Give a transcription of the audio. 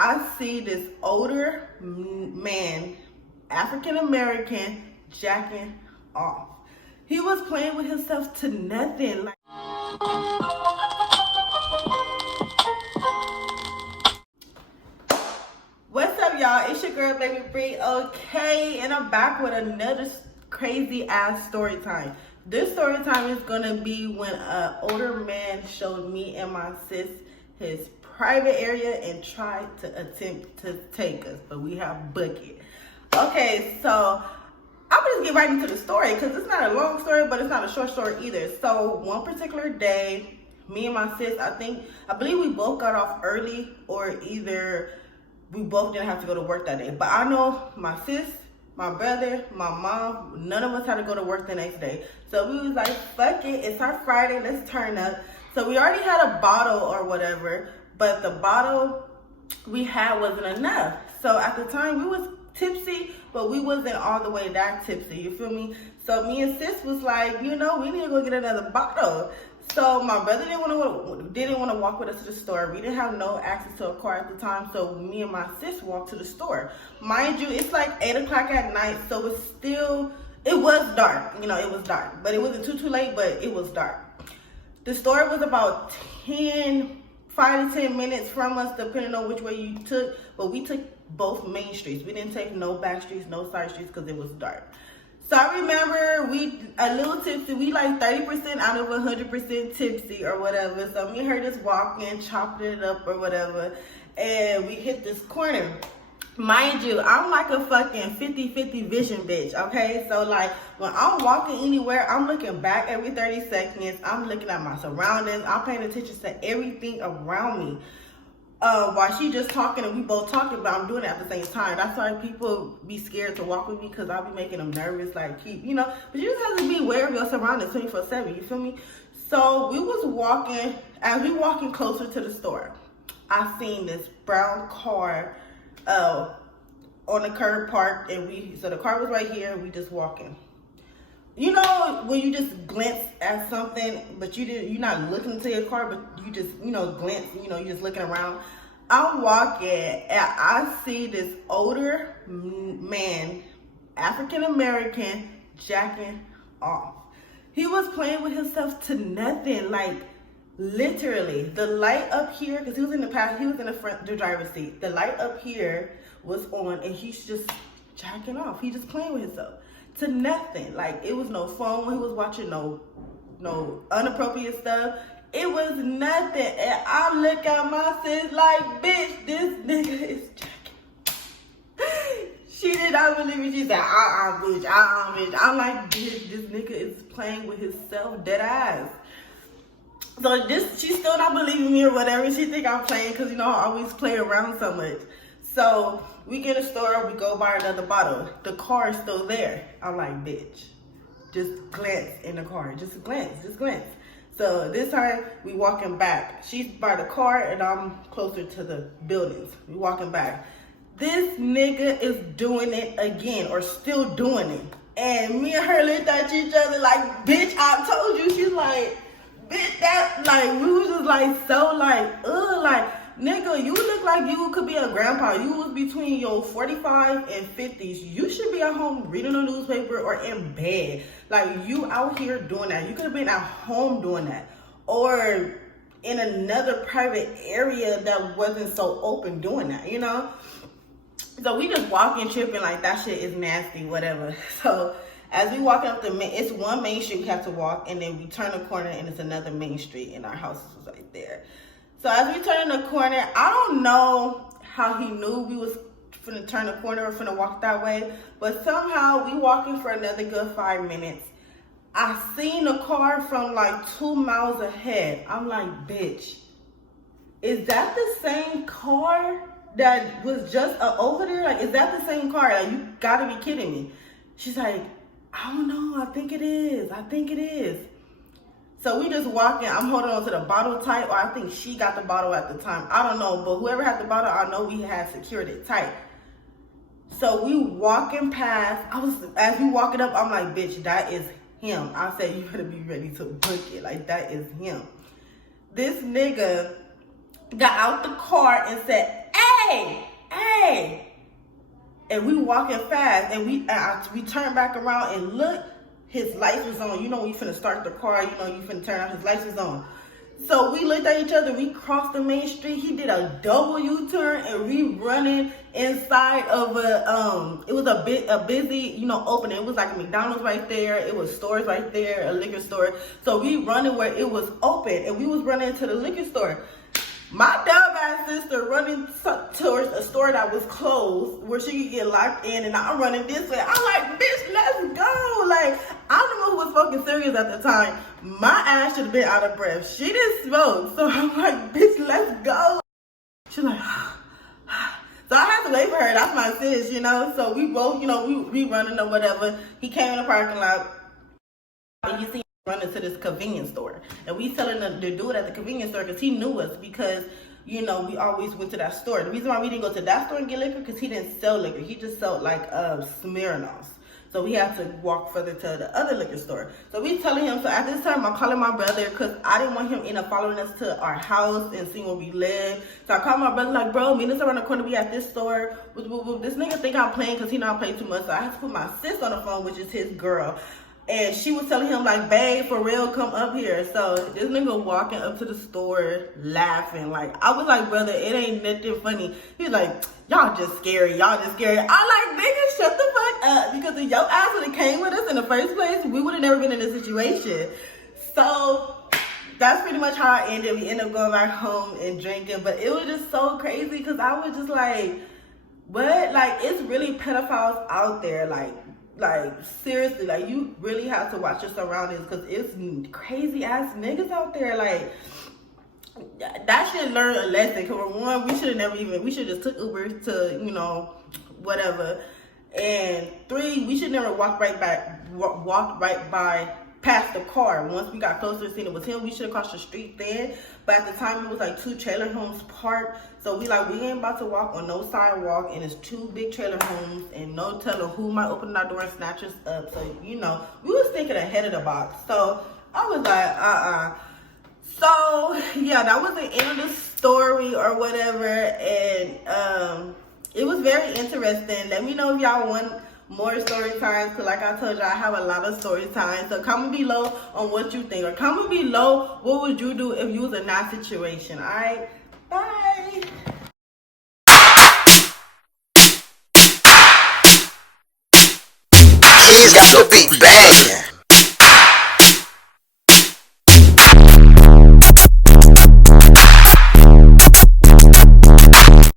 I see this older man, African American, jacking off. He was playing with himself to nothing. Like, what's up, y'all? It's your girl, Baby Bree. Okay, and I'm back with another crazy ass story time. This story time is gonna be when an older man showed me and my sis his private area and tried to attempt to take us, but we have bucket. Okay, so I'm just get right into the story because it's not a long story, but it's not a short story either. So one particular day, me and my sis, I believe we both got off early, or either we both didn't have to go to work that day. But I know my sis, my brother, my mom, none of us had to go to work the next day. So we was like, fuck it, it's our Friday, let's turn up. So we already had a bottle or whatever, but the bottle we had wasn't enough. So at the time we was tipsy, but we wasn't all the way that tipsy, you feel me? So me and sis was like, you know, we need to go get another bottle. So my brother didn't want to walk with us to the store. We didn't have no access to a car at the time, so me and my sis walked to the store. Mind you, it's like 8 o'clock at night, so it was dark. You know, it was dark, but it wasn't too late, but it was dark. The store was about 5 to 10 minutes from us, depending on which way you took, but we took both main streets. We didn't take no back streets, no side streets, because it was dark. So I remember we a little tipsy. We like 30% out of 100% tipsy or whatever. So me and her just walking, chopping it up or whatever, and we hit this corner. Mind you, I'm like a fucking 50-50 vision bitch, okay? So like when I'm walking anywhere, I'm looking back every 30 seconds. I'm looking at my surroundings. I'm paying attention to everything around me. While she just talking and we both talking, but I'm doing it at the same time. That's why people be scared to walk with me, because I'll be making them nervous, like you know, but you just have to be aware of your surroundings 24/7, you feel me? So we was walking, as we walking closer to the store, I seen this brown car on the curb parked, and so the car was right here, we just walking. You know, when you just glance at something, but you're not looking into your car, but you just, you know, glance, you know, you're just looking around. I'm walking and I see this older man, African American, jacking off. He was playing with himself to nothing, like literally. The light up here, because he was in the driver's seat. The light up here was on, and he's just jacking off. He just playing with himself to nothing. Like, it was no phone. He was watching no inappropriate stuff. It was nothing. And I look at my sis like, bitch, this nigga is jacking. She did not believe me. She said, bitch. I'm like, bitch, this nigga is playing with himself, dead ass. So she's still not believing me or whatever. She think I'm playing because, you know, I always play around so much. So we get a store, we go buy another bottle. The car is still there. I'm like, bitch, just glance in the car. Just glance. So this time we walking back. She's by the car and I'm closer to the buildings. We walking back. This nigga is doing it again, or still doing it. And me and her looked at each other like, bitch, I told you. She's like, bitch, that, like, we was just like, so like, like, nigga, you look like you could be a grandpa. You was between your 45 and 50s. You should be at home reading a newspaper or in bed. Like, you out here doing that. You could have been at home doing that. Or in another private area that wasn't so open doing that, you know? So we just walking, tripping like that shit is nasty, whatever. So as we walk up it's one main street we have to walk, and then we turn the corner and it's another main street, and our house was right there. So as we turn in the corner, I don't know how he knew we was finna turn the corner or finna walk that way, but somehow we walking for another good 5 minutes. I seen a car from like 2 miles ahead. I'm like, bitch, is that the same car that was just over there? Like, is that the same car? Like, you gotta be kidding me. She's like, I don't know, I think it is. So we just walking, I'm holding on to the bottle tight, or I think she got the bottle at the time. I don't know, but whoever had the bottle, I know we had secured it tight. So we walking past, as we walking up, I'm like, bitch, that is him. I said, you better be ready to book it. Like, that is him. This nigga got out the car and said, hey, and we walking fast, and we turned back around and look, his lights was on. You know, when you finna start the car, you know, you finna turn out, his lights was on. So we looked at each other, we crossed the main street, he did a double U-turn, and we running inside of it was a busy, you know, opening. It was like a McDonald's right there, it was stores right there, a liquor store. So we running where it was open, and we was running to the liquor store. My dumbass sister running towards a store that was closed where she could get locked in, and I'm running this way. I'm like, bitch, let's go. Like, I don't know who was fucking serious at the time. My ass should have been out of breath. She didn't smoke. So I'm like, bitch, let's go. She's like, so I had to wait for her. That's my sis, you know. So we both, you know, we running or whatever. He came in the parking lot, and you see running to this convenience store, and we telling the dude at the convenience store, because he knew us, because you know we always went to that store. The reason why we didn't go to that store and get liquor, because he didn't sell liquor, he just sold like Smirnoffs. So we had to walk further to the other liquor store. So we telling him, so at this time I'm calling my brother, because I didn't want him end up following us to our house and seeing where we live. So I called my brother, like, bro, meet us around the corner, we at this store. This nigga think I'm playing, because he know I play too much. So I had to put my sis on the phone, which is his girl. And she was telling him, like, babe, for real, come up here. So this nigga walking up to the store laughing. Like, I was like, brother, it ain't nothing funny. He's like, y'all just scary. Y'all just scary. I like, nigga, shut the fuck up. Because if your ass would have came with us in the first place, we would have never been in this situation. So that's pretty much how I ended. We ended up going back home and drinking. But it was just so crazy, because I was just like, what? Like, it's really pedophiles out there. Like seriously, like you really have to watch your surroundings, because it's crazy ass niggas out there. Like, that should learn a lesson. Because for one, we should just took Uber to, you know, whatever. And 3, we should never walk right by past the car. Once we got closer and seen it was him, we should have crossed the street then. But at the time, it was like 2 trailer homes parked. So we ain't about to walk on no sidewalk, and it's 2 big trailer homes, and no telling who might open our door and snatch us up. So, you know, we was thinking ahead of the box. So I was like, So yeah, that was the end of the story or whatever. And it was very interesting. Let me know if y'all want more story times, because like I told you, I have a lot of story times. So comment below on what you think, or comment below what would you do if you was in that situation. All right, bye. He's got to be banging.